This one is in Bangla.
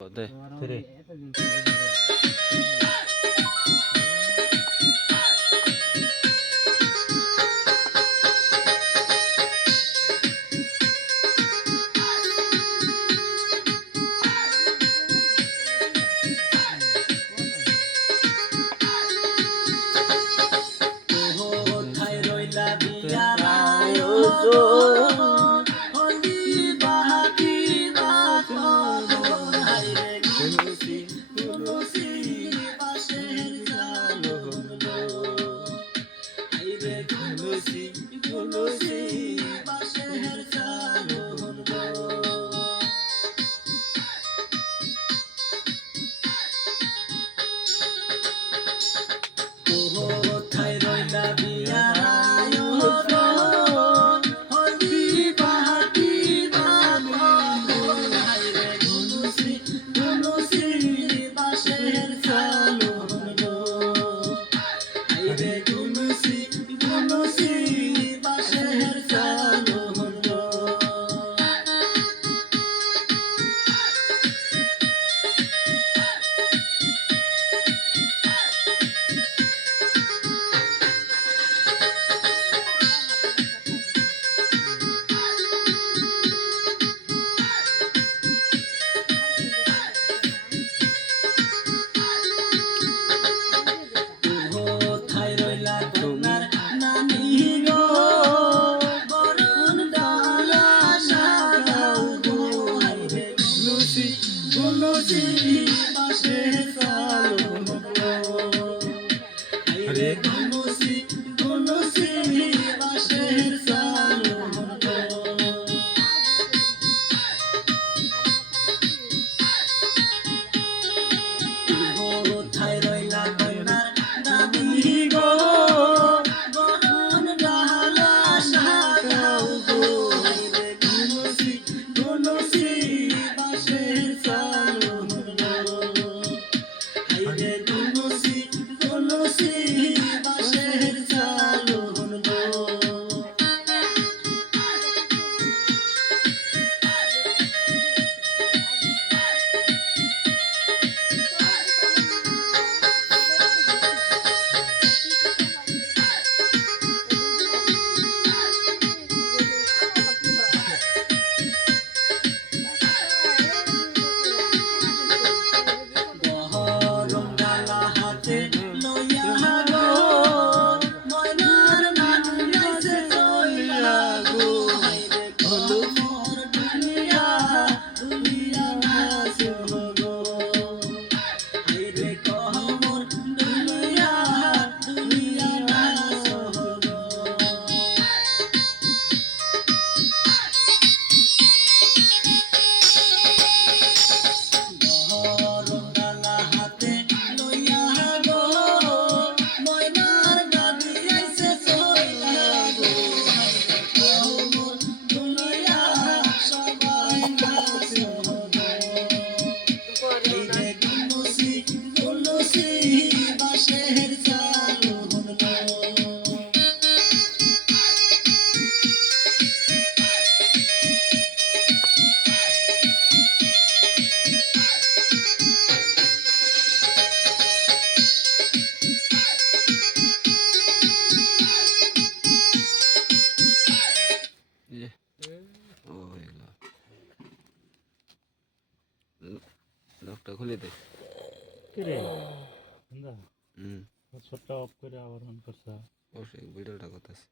দে রে কোথায় রইলা বিয়ার আয়োজন হলি বাহাতি বাতন হাইরে গুলুসি গুলুসি বাঁশের জালন গো হাইরে গুলুসি গুলুসি বাঁশের জালন গো কোথায় রইলা বিয়ার আয়োজন হলি বাহাতি বাতন হাইরে গুলুসি গুলুসি বাঁশের জালন গো হাইরে গুলুসি গুলুসি বাঁশের জালন গো কোথায় রইলা তোমার নানি গো বরণ ডালা সাজাও গো হাইরে গুলুসি গুলুসি বাঁশের জালন গো হাইরে গুলুসি গুলুসি বাঁশের জালন গো কোথায় রইলা কন্যার দাদি গো বরণ ডালা সাজাও গো হাইরে গুলুসি গুলুসি বাঁশের জালন গো হাইরে গুলুসি গুলুসি বাঁশের জালন গো বহরম ডালা হাতে লইয়া গো ময়নার নানু গাছে চইলা গো হাইরে কলমর দুনিয়া দুনিয়া নাচো গো হাইরে কলমর দুনিয়া দুনিয়া নাচো গো বহরম ডালা হাতে লইয়া গো ময়নার দাদি আইছে চইলা গো হাইরে কলমর দুনিয়া সবাই নাচো গো হাইরে গুলুসি গুলুসি বাঁশের জালন গো ইয়ে ও এগুলো লকটা খুলে দে কিরে বন্ধা হুম ছোটটা অফ করে আবার অন করছা অবশ্যই ভিডিওটা করতেছি